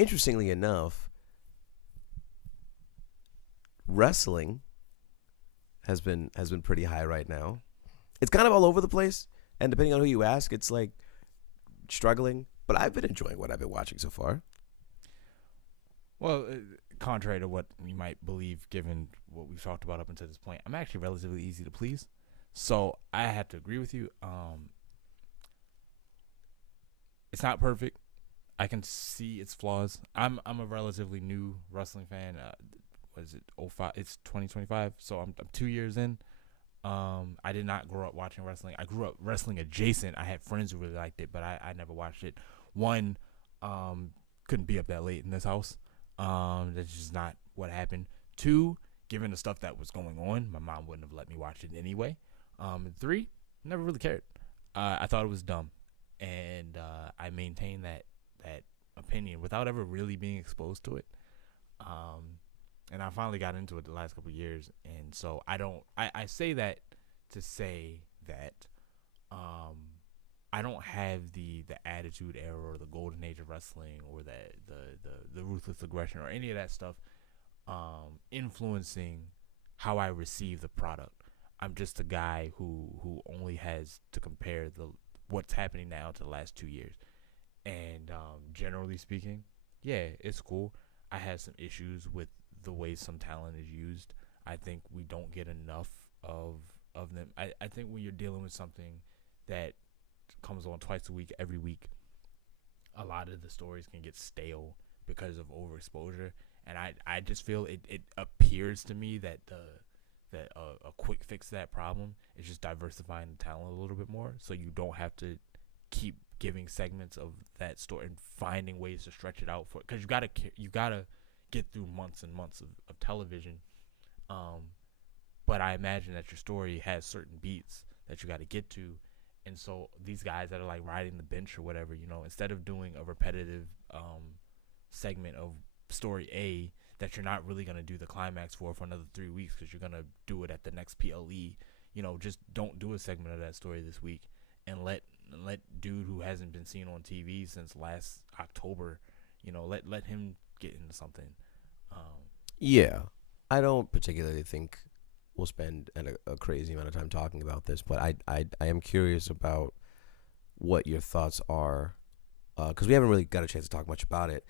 interestingly enough, wrestling has been pretty high right now. It's kind of all over the place, and depending on who you ask, it's like struggling. But I've been enjoying what I've been watching so far. Well, contrary to what you might believe, given what we've talked about up until this point, I'm actually relatively easy to please. So I have to agree with you. It's not perfect. I can see its flaws. I'm a relatively new wrestling fan. What is it? 05? It's 2025. So I'm 2 years in. I did not grow up watching wrestling. I grew up wrestling adjacent. I had friends who really liked it, but I never watched it. One, couldn't be up that late in this house. That's just not what happened. Two, given the stuff that was going on, my mom wouldn't have let me watch it anyway. And three, never really cared. I thought it was dumb, and I maintain that opinion without ever really being exposed to it. And I finally got into it the last couple of years, and so I say that to say that I don't have the attitude era or the golden age of wrestling or the ruthless aggression or any of that stuff influencing how I receive the product. I'm just a guy who only has to compare what's happening now to the last 2 years. And generally speaking, yeah, it's cool. I had some issues with the way some talent is used. I think we don't get enough of them. I think when you're dealing with something that comes on twice a week, every week, a lot of the stories can get stale because of overexposure. And I just feel it appears to me that a quick fix to that problem is just diversifying the talent a little bit more, so you don't have to keep giving segments of that story and finding ways to stretch it out for, because you gotta get through months and months of television. But I imagine that your story has certain beats that you got to get to, and so these guys that are like riding the bench or whatever, instead of doing a repetitive segment of story A that you're not really gonna do the climax for another 3 weeks because you're gonna do it at the next PLE, just don't do a segment of that story this week and let dude who hasn't been seen on TV since last October, let him get into something. Yeah, I don't particularly think we'll spend a crazy amount of time talking about this, but I am curious about what your thoughts are, because we haven't really got a chance to talk much about it.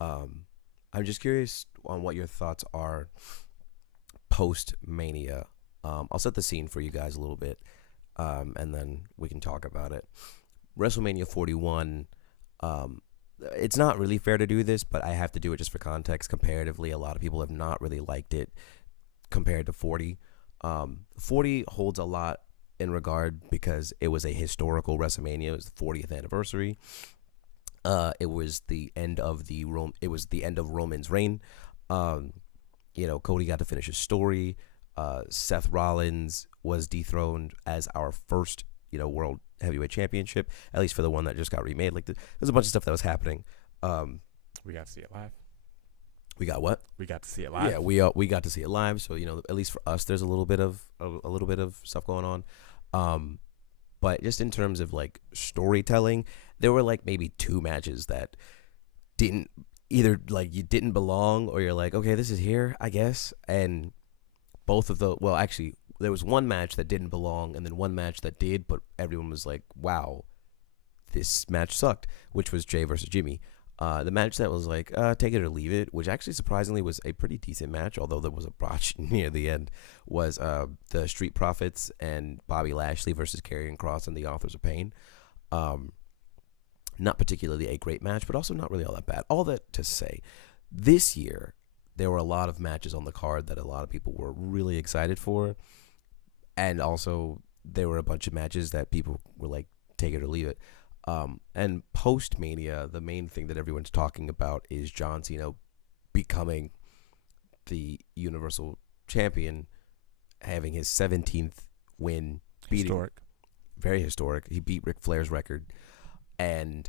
I'm just curious on what your thoughts are post Mania. I'll set the scene for you guys a little bit, and then we can talk about it. WrestleMania 41. It's not really fair to do this, but I have to do it just for context. Comparatively, a lot of people have not really liked it compared to 40. 40 holds a lot in regard because it was a historical WrestleMania. It was the 40th anniversary. It was the end of Roman's reign. Cody got to finish his story. Seth Rollins was dethroned as our first, world heavyweight championship, at least for the one that just got remade. Like, there's a bunch of stuff that was happening. We got to see it live. We got what? We got to see it live. Yeah, we got to see it live. So at least for us, there's a little bit of stuff going on. But just in terms of like storytelling, there were like maybe two matches that didn't either, like, you didn't belong, or you're like, okay, this is here, I guess. And both of actually, there was one match that didn't belong, and then one match that did, but everyone was like, wow, this match sucked, which was Jay versus Jimmy. The match that was like, take it or leave it, which actually surprisingly was a pretty decent match, although there was a botch near the end, was the Street Profits and Bobby Lashley versus Karrion Kross and the Authors of Pain. Not particularly a great match, but also not really all that bad. All that to say, this year, there were a lot of matches on the card that a lot of people were really excited for. And also, there were a bunch of matches that people were like, take it or leave it. And post-Mania, the main thing that everyone's talking about is John Cena becoming the Universal Champion, having his 17th win. Historic. Very historic. He beat Ric Flair's record. And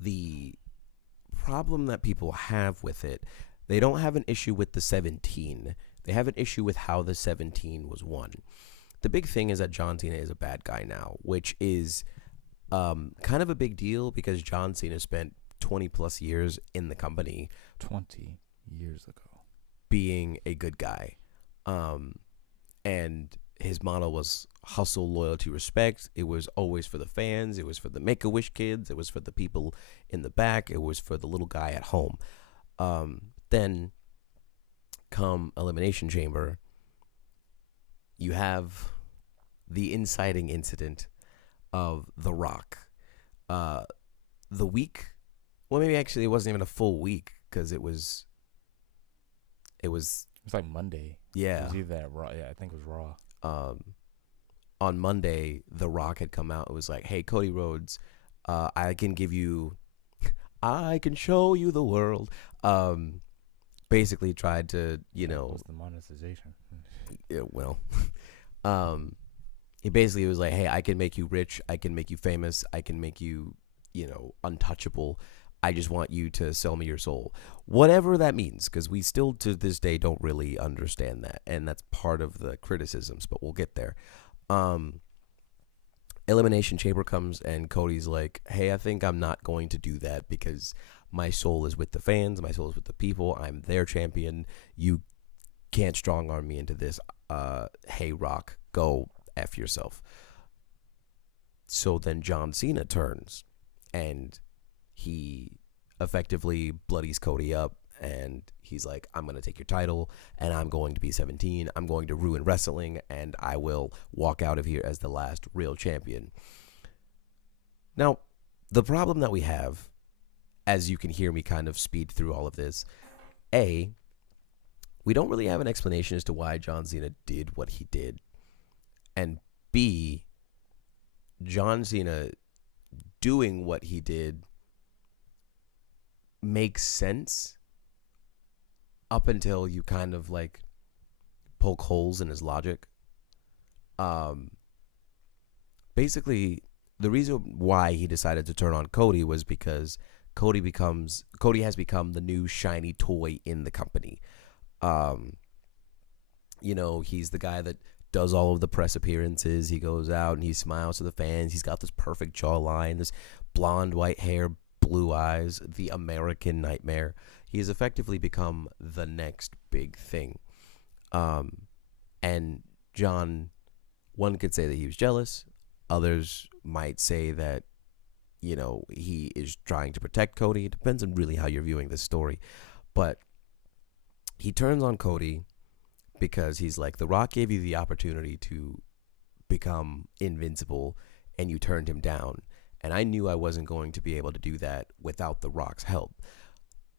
the problem that people have with it, they don't have an issue with the 17. They have an issue with how the 17 was won. The big thing is that John Cena is a bad guy now, which is kind of a big deal because John Cena spent 20 plus years in the company 20 years ago. being a good guy. And his motto was hustle, loyalty, respect. It was always for the fans. It was for the Make-A-Wish kids. It was for the people in the back. It was for the little guy at home. Then come Elimination Chamber, you have the inciting incident of The Rock. The week, well, maybe actually it wasn't even a full week because it was, It's like Monday. It yeah. was either that Raw. Yeah, I think it was Raw. On Monday, The Rock had come out. It was like, hey, Cody Rhodes, I can give you, I can show you the world. Basically tried to, What's the monetization? yeah, well, he basically was like, hey, I can make you rich. I can make you famous. I can make you, untouchable. I just want you to sell me your soul. Whatever that means, because we still to this day don't really understand that. And that's part of the criticisms, but we'll get there. Elimination Chamber comes and Cody's like, hey, I think I'm not going to do that because my soul is with the fans. My soul is with the people. I'm their champion. You can't strong arm me into this. Hey, Rock, go F yourself. So then John Cena turns and he effectively bloodies Cody up and he's like, I'm going to take your title and I'm going to be 17. I'm going to ruin wrestling and I will walk out of here as the last real champion. Now, the problem that we have, as you can hear me kind of speed through all of this, A, we don't really have an explanation as to why John Cena did what he did. And B, John Cena doing what he did makes sense up until you kind of like poke holes in his logic. Basically, the reason why he decided to turn on Cody was because Cody has become the new shiny toy in the company. He's the guy that does all of the press appearances. He goes out and he smiles to the fans. He's got this perfect jawline, this blonde white hair, blue eyes, the American nightmare. He has effectively become the next big thing. And John, one could say that he was jealous. Others might say that, he is trying to protect Cody. It depends on really how you're viewing this story. But he turns on Cody because he's like, The Rock gave you the opportunity to become invincible and you turned him down. And I knew I wasn't going to be able to do that without The Rock's help.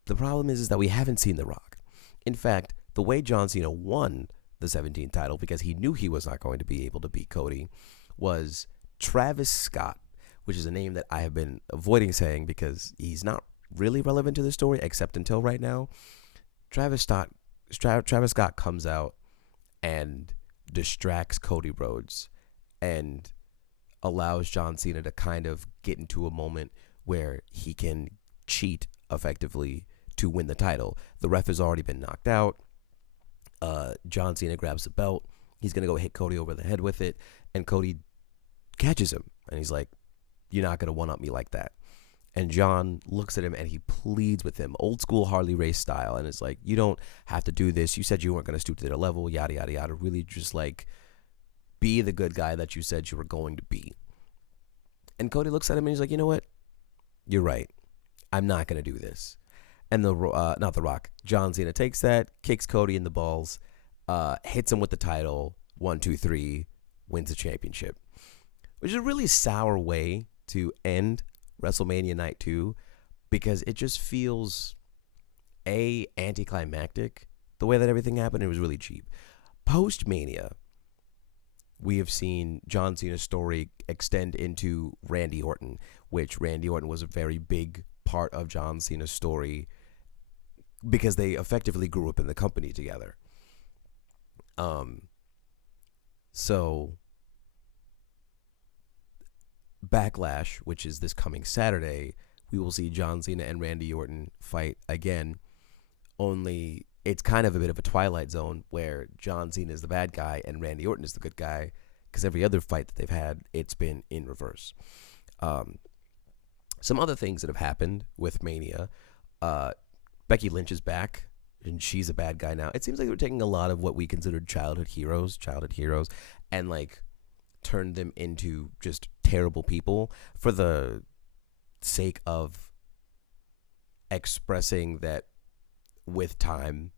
The problem is that we haven't seen The Rock. In fact, the way John Cena won the 17th title, because he knew he was not going to be able to beat Cody, was Travis Scott, which is a name that I have been avoiding saying because he's not really relevant to the story except until right now. Travis Scott comes out and distracts Cody Rhodes and allows John Cena to kind of get into a moment where he can cheat effectively to win the title. The ref has already been knocked out. John Cena grabs the belt. He's going to go hit Cody over the head with it. And Cody catches him. And he's like, you're not going to one-up me like that. And John looks at him and he pleads with him, old school Harley Race style. And it's like, you don't have to do this. You said you weren't going to stoop to their level, yada, yada, yada. Really just like be the good guy that you said you were going to be. And Cody looks at him and he's like, you know what? You're right. I'm not going to do this. And not The Rock, John Cena takes that, kicks Cody in the balls, hits him with the title, 1, 2, 3, wins the championship. Which is a really sour way to end WrestleMania Night 2 because it just feels, A, anticlimactic. The way that everything happened, it was really cheap. Post-Mania, we have seen John Cena's story extend into Randy Orton, which Randy Orton was a very big part of John Cena's story because they effectively grew up in the company together. So Backlash, which is this coming Saturday, we will see John Cena and Randy Orton fight again. Only it's kind of a bit of a Twilight Zone where John Cena is the bad guy and Randy Orton is the good guy, because every other fight that they've had, it's been in reverse. Some other things that have happened with Mania. Uh, Becky Lynch is back, and she's a bad guy now. It seems like they're taking a lot of what we considered childhood heroes, and like turned them into just terrible people for the sake of expressing that with time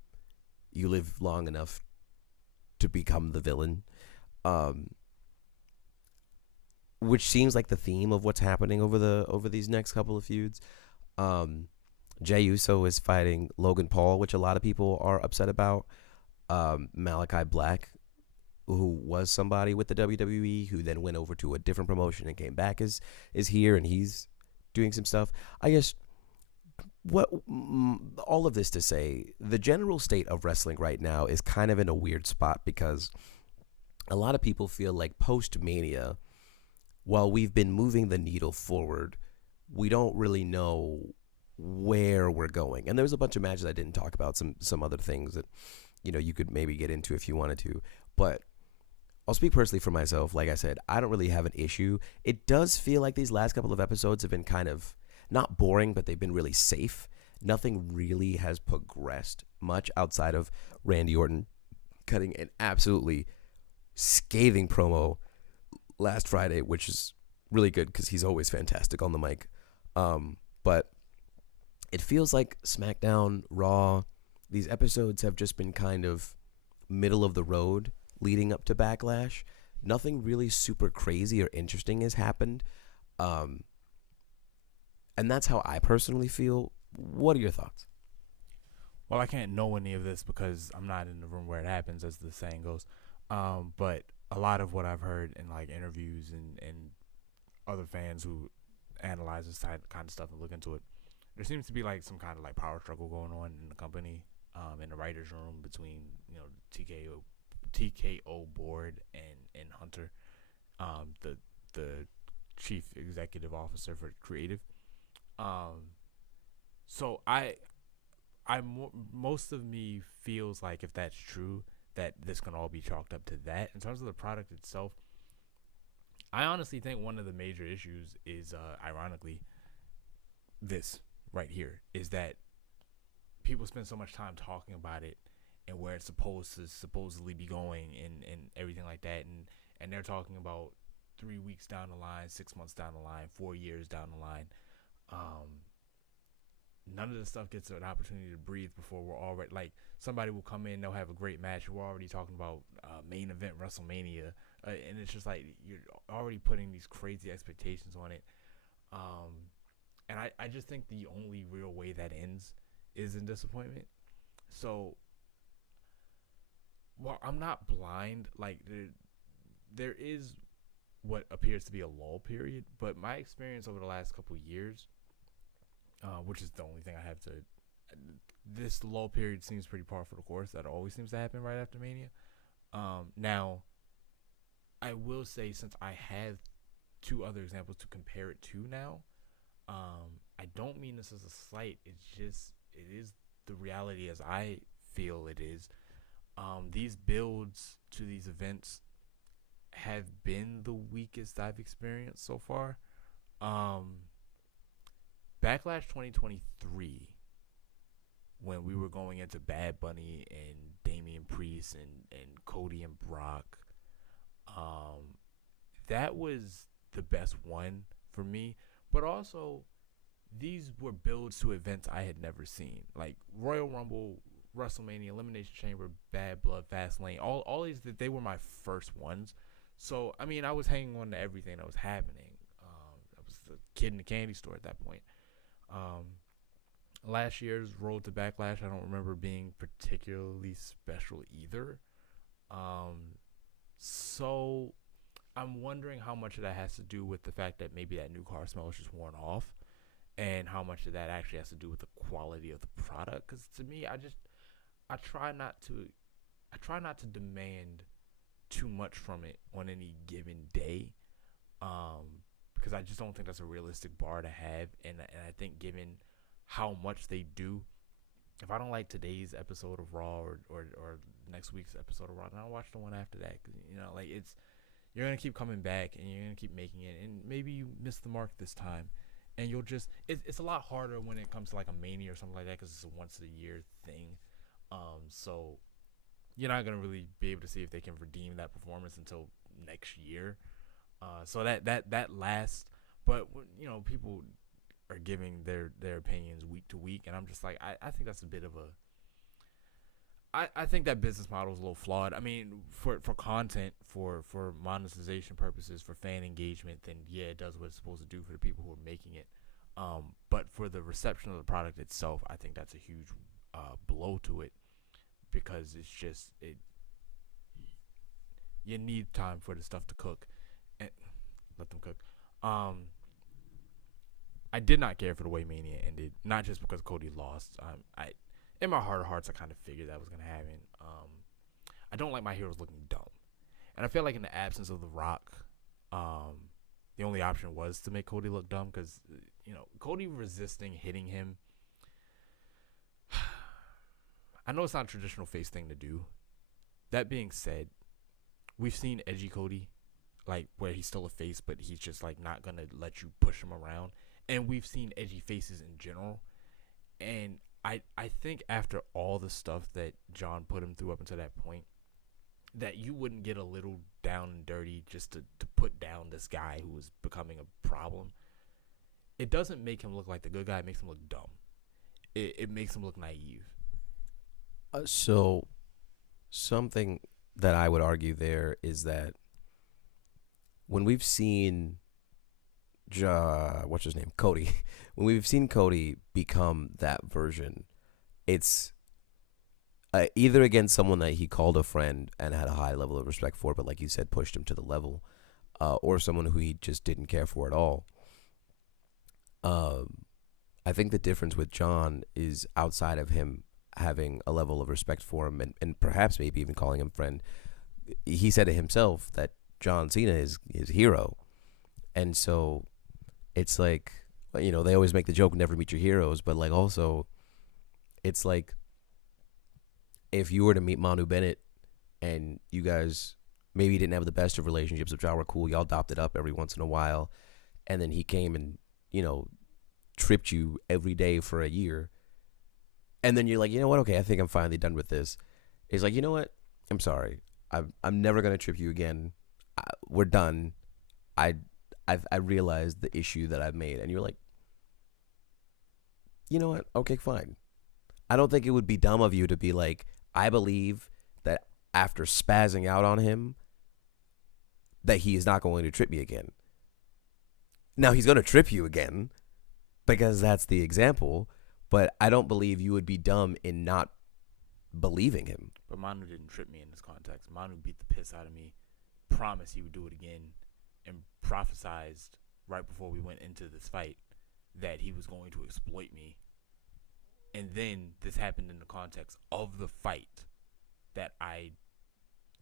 you live long enough to become the villain. Um, which seems like the theme of what's happening over these next couple of feuds. Um, Jey Uso is fighting Logan Paul, which a lot of people are upset about. Malachi Black, who was somebody with the WWE, who then went over to a different promotion and came back, is here, and he's doing some stuff. I guess what all of this to say, the general state of wrestling right now is kind of in a weird spot because a lot of people feel like post Mania, while we've been moving the needle forward, we don't really know where we're going. And there's a bunch of matches I didn't talk about, some other things that you could maybe get into if you wanted to. But I'll speak personally for myself. Like I said, I don't really have an issue. It does feel like these last couple of episodes have been kind of not boring, but they've been really safe. Nothing really has progressed much outside of Randy Orton cutting an absolutely scathing promo last Friday, which is really good because he's always fantastic on the mic. But it feels like SmackDown, Raw, these episodes have just been kind of middle of the road leading up to Backlash. Nothing really super crazy or interesting has happened. Um, and that's how I personally feel. What are your thoughts? Well, I can't know any of this because I'm not in the room where it happens, as the saying goes. But a lot of what I've heard in like interviews and other fans who analyze this kind of stuff and look into it, there seems to be like some kind of like power struggle going on in the company, in the writers' room between TKO board and Hunter, the chief executive officer for creative. Um, so most of me feels like if that's true, that this can all be chalked up to that. In terms of the product itself, I honestly think one of the major issues is, ironically, this right here is that people spend so much time talking about it and where it's supposed to supposedly be going and everything like that, and they're talking about 3 weeks down the line, 6 months down the line, 4 years down the line. Um, None of this stuff gets an opportunity to breathe before we're already like somebody will come in, they'll have a great match. We're already talking about main event Wrestlemania, and it's just like you're already putting these crazy expectations on it. Um, and I just think the only real way that ends is in disappointment. So while I'm not blind, like there is what appears to be a lull period, but my experience over the last couple of years, which is the only thing I have to. This lull period seems pretty par for the course. That always seems to happen right after Mania. Now, I will say since I have two other examples to compare it to now, I don't mean this as a slight. It is the reality as I feel it is. These builds to these events have been the weakest I've experienced so far. Um, Backlash 2023, when we were going into Bad Bunny and Damian Priest and Cody and Brock, that was the best one for me. But also, these were builds to events I had never seen, like Royal Rumble, WrestleMania, Elimination Chamber, Bad Blood, Fastlane. All these, they were my first ones. So I mean, I was hanging on to everything that was happening. I was the kid in the candy store at that point. Um, Last year's Road to Backlash, I don't remember being particularly special either. Um, so I'm wondering how much of that has to do with the fact that maybe that new car smell is just worn off, and how much of that actually has to do with the quality of the product. Because to me, I try not to I try not to demand too much from it on any given day, because I just don't think that's a realistic bar to have, and I think given how much they do, if I don't like today's episode of Raw or next week's episode of Raw, then I'll watch the one after that. Cause like you're gonna keep coming back and you're gonna keep making it, and maybe you missed the mark this time, and you'll just it's a lot harder when it comes to like a Mania or something like that because it's a once a year thing. So you're not gonna really be able to see if they can redeem that performance until next year. So that lasts, but people are giving their opinions week to week, and I'm just like I think that's a bit of a I think that business model is a little flawed. I mean, for content, for monetization purposes, for fan engagement, then yeah, it does what it's supposed to do for the people who are making it. But for the reception of the product itself, I think that's a huge blow to it because it's just it. You need time for the stuff to cook, and let them cook. Um, I did not care for the way Mania ended, not just because Cody lost. I in my heart of hearts, I kind of figured that was gonna happen. I don't like my heroes looking dumb, and I feel like in the absence of The Rock, the only option was to make Cody look dumb because Cody resisting hitting him. I know it's not a traditional face thing to do. That being said, we've seen edgy Cody, like where he's still a face, but he's just like not gonna let you push him around. And we've seen edgy faces in general. And I think after all the stuff that John put him through up until that point, that you wouldn't get a little down and dirty just to put down this guy who was becoming a problem. It doesn't make him look like the good guy. It makes him look dumb. It makes him look naive. So something that I would argue there is that when we've seen what's his name, Cody, when we've seen Cody become that version, it's either against someone that he called a friend and had a high level of respect for, but like you said, pushed him to the level, or someone who he just didn't care for at all. Um, I think the difference with John is outside of him having a level of respect for him and perhaps maybe even calling him friend. He said it himself that John Cena is his hero. And so it's like, they always make the joke, never meet your heroes. But like also, it's like if you were to meet Manu Bennett and you guys maybe didn't have the best of relationships, which y'all were cool, y'all adopted up every once in a while. And then he came and, tripped you every day for a year. And then you're like, you know what? Okay, I think I'm finally done with this. He's like, you know what? I'm sorry. I'm never gonna trip you again. We're done. I realized the issue that I've made, and you're like, you know what? Okay, fine. I don't think it would be dumb of you to be like, I believe that after spazzing out on him, that he is not going to trip me again. Now he's gonna trip you again because that's the example, but I don't believe you would be dumb in not believing him. But Manu didn't trip me in this context. Manu beat the piss out of me, promised he would do it again, and prophesized right before we went into this fight that he was going to exploit me. And then this happened in the context of the fight that I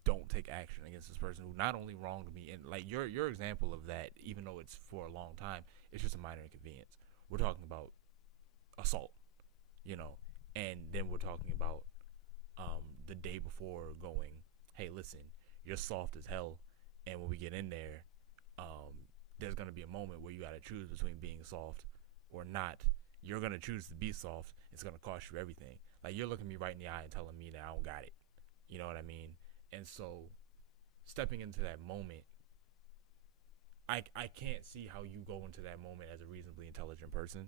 don't take action against this person who not only wronged me, and like your example of that, even though it's for a long time, it's just a minor inconvenience. We're talking about assault, and then we're talking about the day before going, hey, listen, you're soft as hell, and when we get in there, there's gonna be a moment where you gotta choose between being soft or not. You're gonna choose to be soft. It's gonna cost you everything. Like, you're looking me right in the eye and telling me that I don't got it. You know what I mean? And so, stepping into that moment, I can't see how you go into that moment as a reasonably intelligent person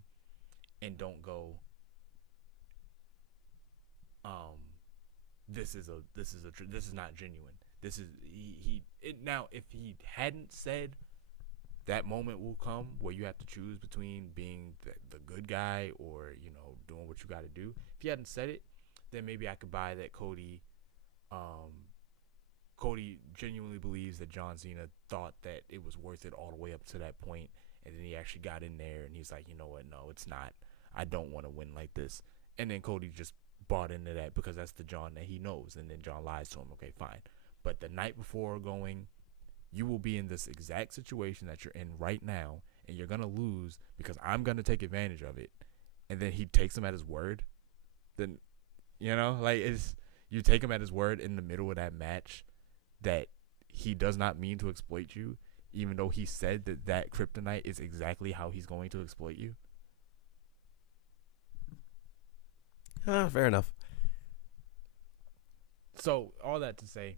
and don't go, this is not genuine. This is now, if he hadn't said that moment will come where you have to choose between being the good guy or doing what you got to do. If he hadn't said it, then maybe I could buy that Cody genuinely believes that John Cena thought that it was worth it all the way up to that point, and then he actually got in there and he's like, you know what, no, it's not. I don't want to win like this. And then Cody just bought into that because that's the John that he knows, and then John lies to him. Okay, fine. But the night before going, you will be in this exact situation that you're in right now, and you're going to lose because I'm going to take advantage of it. And then he takes him at his word. Then, you take him at his word in the middle of that match that he does not mean to exploit you. even though he said that that kryptonite is exactly how he's going to exploit you. Fair enough. So all that to say,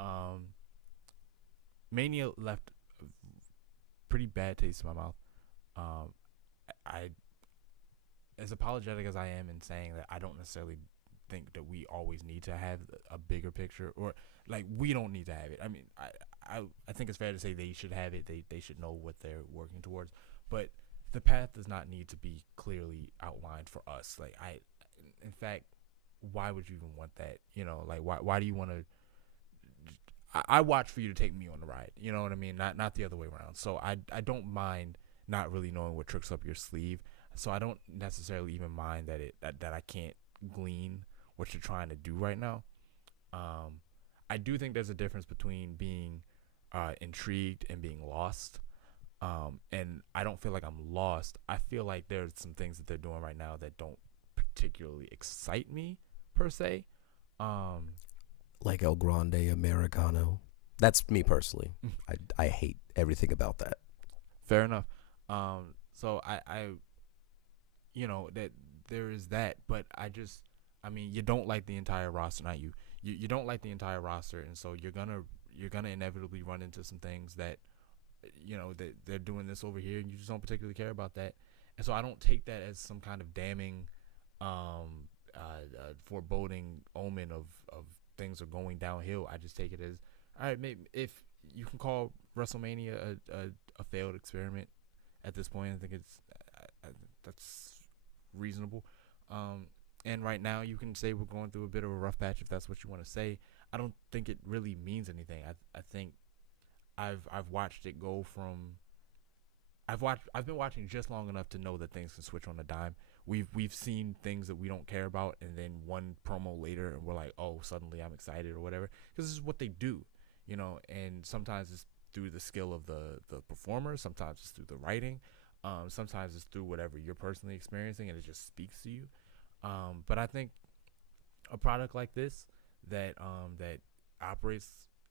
um, Mania left a pretty bad taste in my mouth. Um, I, as apologetic as I am in saying that, I don't necessarily think that we always need to have a bigger picture, or like we don't need to have it. I mean, I think it's fair to say they should have it. They should know what they're working towards, but the path does not need to be clearly outlined for us. Like in fact, why would you even want that? You know, like why do you want to? I watch for you to take me on the ride. You know what I mean? Not the other way around. So I don't mind not really knowing what tricks up your sleeve. So I don't necessarily even mind that I can't glean what you're trying to do right now. Um, I do think there's a difference between being intrigued and being lost. And I don't feel like I'm lost. I feel like there's some things that they're doing right now that don't particularly excite me per se. Um, Like El Grande Americano. That's me personally. I hate everything about that. Fair enough. So you know that there is that, but I mean, you don't like the entire roster, not you. You don't like the entire roster, and so you're gonna inevitably run into some things that, you know, that they're doing this over here, and you just don't particularly care about that. And so I don't take that as some kind of damning, foreboding omen of things are going downhill. I just take it as, all right, maybe if you can call WrestleMania a failed experiment at this point. I think that's reasonable. And right now you can say we're going through a bit of a rough patch if that's what you want to say. I don't think it really means anything. I think I've watched it go from I've been watching just long enough to know that things can switch on a dime. We've seen things that we don't care about, and then one promo later, and we're like, oh, suddenly I'm excited or whatever, because this is what they do, you know. And sometimes it's through the skill of the performer, sometimes it's through the writing, sometimes it's through whatever you're personally experiencing, and it just speaks to you. But I think a product like this that operates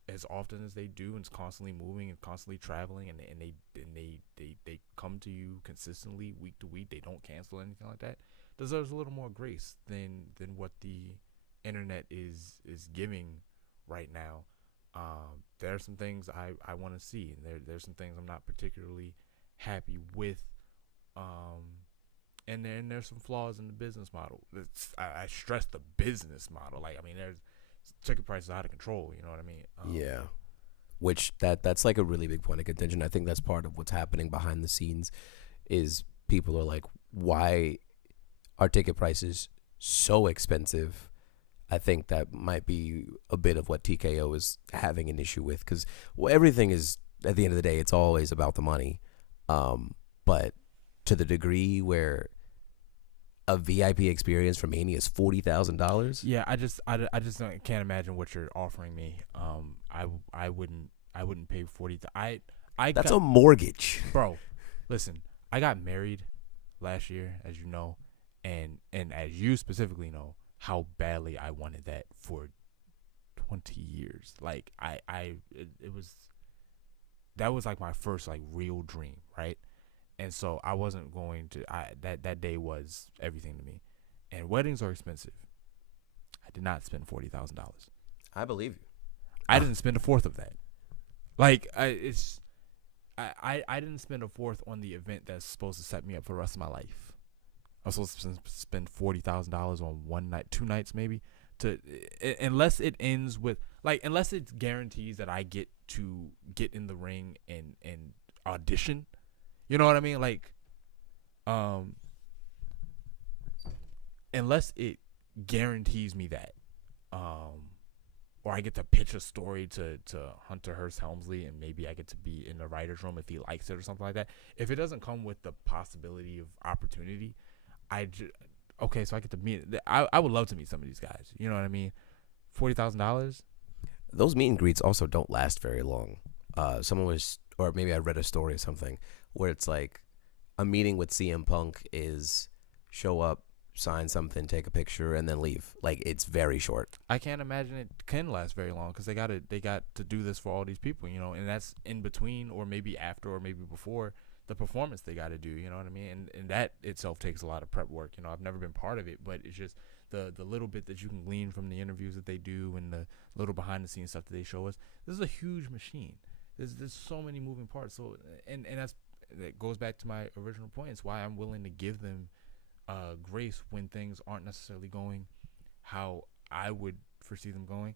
as often as they do and is constantly moving and constantly traveling, and they come to you consistently week to week, they don't cancel anything like that, deserves a little more grace than what the internet is giving right now. There are some things I want to see, and there's some things I'm not particularly happy with. And there's some flaws in the business model. I stress the business model. Like, I mean, there's ticket prices out of control. You know what I mean? Yeah. Which that's like a really big point of contention. I think that's part of what's happening behind the scenes is people are like, why are ticket prices so expensive? I think that might be a bit of what TKO is having an issue with, because everything is, at the end of the day, it's always about the money. But to the degree where a VIP experience for Mania is $40,000. Yeah, I just can't imagine what you're offering me. I wouldn't pay 40. That's a mortgage, bro. Listen, I got married last year, as you know, and as you specifically know, how badly I wanted that for 20 years. Like it was, that was like my first like real dream, right? And so I wasn't going to. That day was everything to me, and weddings are expensive. I did not spend $40,000. I believe you. I didn't spend a fourth of that. Like I didn't spend a fourth on the event that's supposed to set me up for the rest of my life. I'm supposed to spend $40,000 on one night, 2 nights maybe, unless it ends with, like, unless it guarantees that I get to get in the ring and audition. You know what I mean? Like, unless it guarantees me that, or I get to pitch a story to Hunter Hearst Helmsley, and maybe I get to be in the writer's room if he likes it or something like that. If it doesn't come with the possibility of opportunity, okay, so I get to meet. I would love to meet some of these guys. You know what I mean? $40,000. Those meet and greets also don't last very long. Someone was, or maybe I read a story or something, where it's like a meeting with CM Punk is show up, sign something, take a picture, and then leave. Like, it's very short. I can't imagine it can last very long because they got to do this for all these people, you know, and that's in between or maybe after or maybe before the performance they got to do, you know what I mean? And that itself takes a lot of prep work. You know, I've never been part of it, but it's just the little bit that you can glean from the interviews that they do and the little behind the scenes stuff that they show us. This is a huge machine. There's so many moving parts. So that goes back to my original point. It's why I'm willing to give them grace when things aren't necessarily going how I would foresee them going.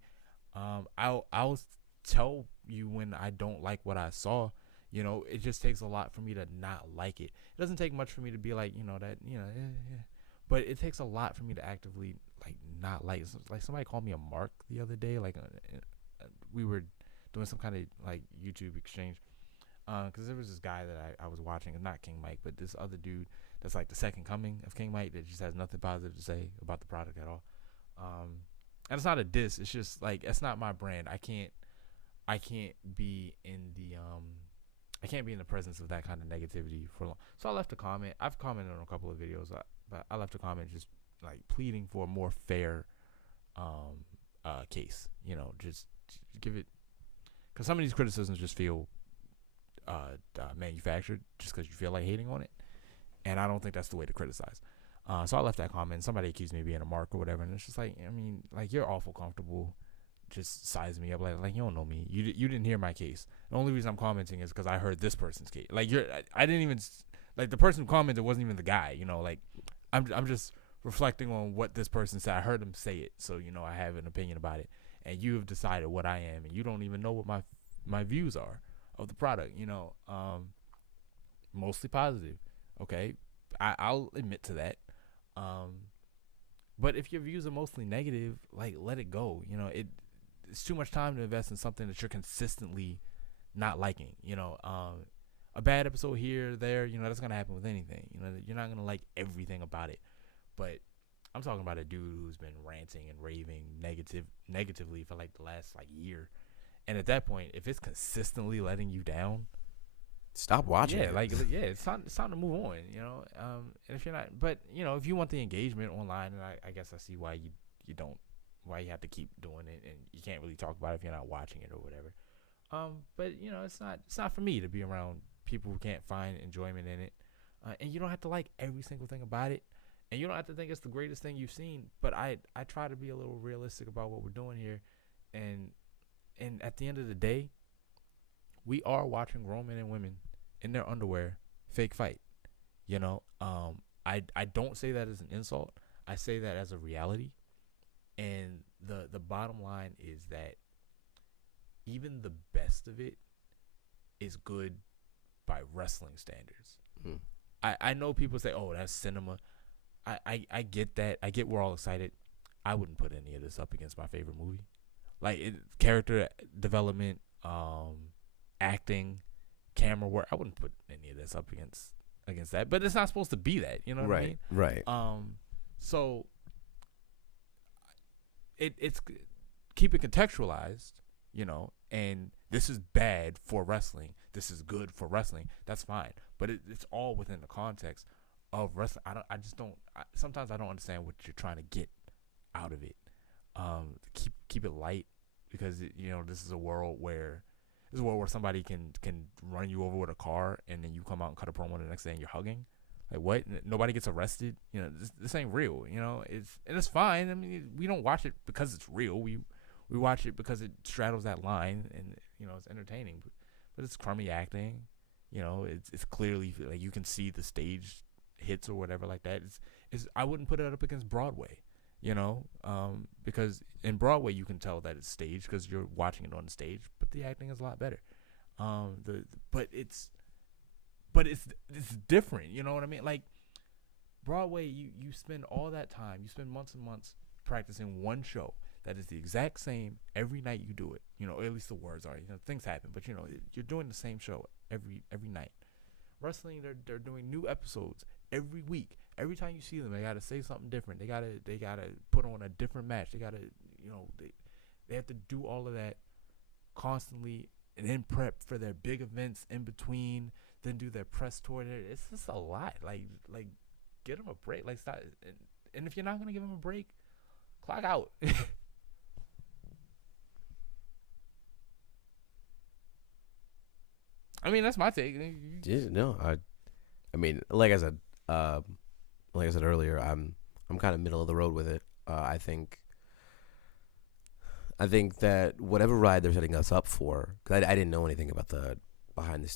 I'll tell you when I don't like what I saw. You know, it just takes a lot for me to not like it. It doesn't take much for me to be like, you know, that, you know, but it takes a lot for me to actively like not like. Like somebody called me a mark the other day. Like we were doing some kind of like YouTube exchange. Because there was this guy that I was watching, not King Mike, but this other dude that's like the second coming of King Mike that just has nothing positive to say about the product at all. And it's not a diss. It's just like it's not my brand. I can't be in the I can't be in the presence of that kind of negativity for long. So I left a comment. I've commented on a couple of videos, but I left a comment just like pleading for a more fair case. You know, just give it because some of these criticisms just feel manufactured just because you feel like hating on it, and I don't think that's the way to criticize. So I left that comment. Somebody accused me of being a mark or whatever, and it's just like, I mean, like you're awful comfortable just sizing me up like you don't know me. You didn't hear my case. The only reason I'm commenting is because I heard this person's case. Like I didn't even like the person who commented wasn't even the guy. You know, like I'm just reflecting on what this person said. I heard him say it, so you know I have an opinion about it, and you have decided what I am, and you don't even know what my views are of the product. You know, mostly positive. Okay, I'll admit to that. But if your views are mostly negative, like let it go. You know, it's too much time to invest in something that you're consistently not liking. You know, a bad episode here, there, you know, that's gonna happen with anything. You know, you're not gonna like everything about it. But I'm talking about a dude who's been ranting and raving negatively for like the last like year. And at that point, if it's consistently letting you down, stop watching. Yeah, like it's time to move on. You know, and if you're not, but you know, if you want the engagement online, and I guess I see why you don't, why you have to keep doing it, and you can't really talk about it if you're not watching it or whatever. But you know, it's not for me to be around people who can't find enjoyment in it, and you don't have to like every single thing about it, and you don't have to think it's the greatest thing you've seen. But I try to be a little realistic about what we're doing here, and at the end of the day, we are watching grown men and women in their underwear fake fight. You know, I don't say that as an insult. I say that as a reality. And the bottom line is that even the best of it is good by wrestling standards. Hmm. I know people say, oh, that's cinema. I get that. I get we're all excited. I wouldn't put any of this up against my favorite movie. Like character development, acting, camera work. I wouldn't put any of this up against that. But it's not supposed to be that. You know what I mean? Right. So it's keep it contextualized, you know, and this is bad for wrestling. This is good for wrestling. That's fine. But it's all within the context of wrestling. Sometimes I don't understand what you're trying to get out of it. Keep it light because you know this is a world where somebody can run you over with a car and then you come out and cut a promo the next day and you're hugging. Like what? Nobody gets arrested. You know this ain't real. You know it's fine. I mean we don't watch it because it's real. We watch it because it straddles that line and you know it's entertaining. But it's crummy acting. You know it's clearly like you can see the stage hits or whatever like that. It's I wouldn't put it up against Broadway. You know, because in Broadway you can tell that it's staged because you're watching it on the stage, but the acting is a lot better. But it's different. You know what I mean? Like Broadway, you spend all that time, you spend months and months practicing one show that is the exact same every night you do it. You know, or at least the words are. You know, things happen, but you know you're doing the same show every night. Wrestling, they're doing new episodes every week. Every time you see them, they gotta say something different. They gotta put on a different match. They gotta, you know, they have to do all of that constantly, and then prep for their big events in between. Then do their press tour. It's just a lot. Like get them a break. Like stop. And if you're not gonna give him a break, clock out. I mean, that's my take. Yeah, no, I mean, um, like I said earlier, I'm kind of middle of the road with it. I think that whatever ride they're setting us up for, because I didn't know anything about the behind the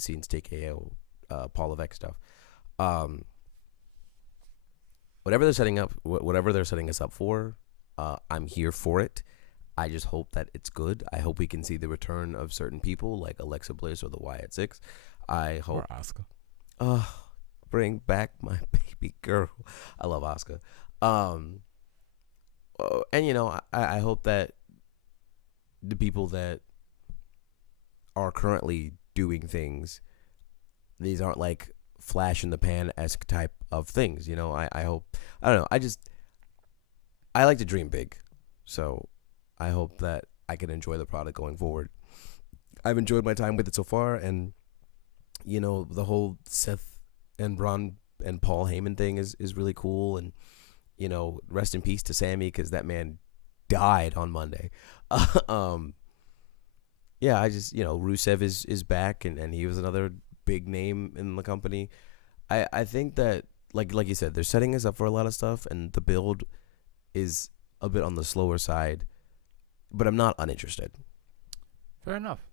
scenes TKO, Paul Levesque stuff. Um, whatever they're setting us up for, I'm here for it. I just hope that it's good. I hope we can see the return of certain people like Alexa Bliss or the Wyatt Six. I Or hope, Oscar. uh, bring back my baby girl. I love Oscar. Um, and I hope that the people that are currently doing things, these aren't like flash in the pan esque type of things. I hope, I don't know. I like to dream big, so I hope that I can enjoy the product going forward. I've enjoyed my time with it so far, and the whole Seth and Braun and Paul Heyman thing is really cool, and rest in peace to Sammy because that man died on Monday. um, yeah, I just Rusev is back, and he was another big name in the company. I think that like you said, they're setting us up for a lot of stuff, and the build is a bit on the slower side, but I'm not uninterested. Fair enough.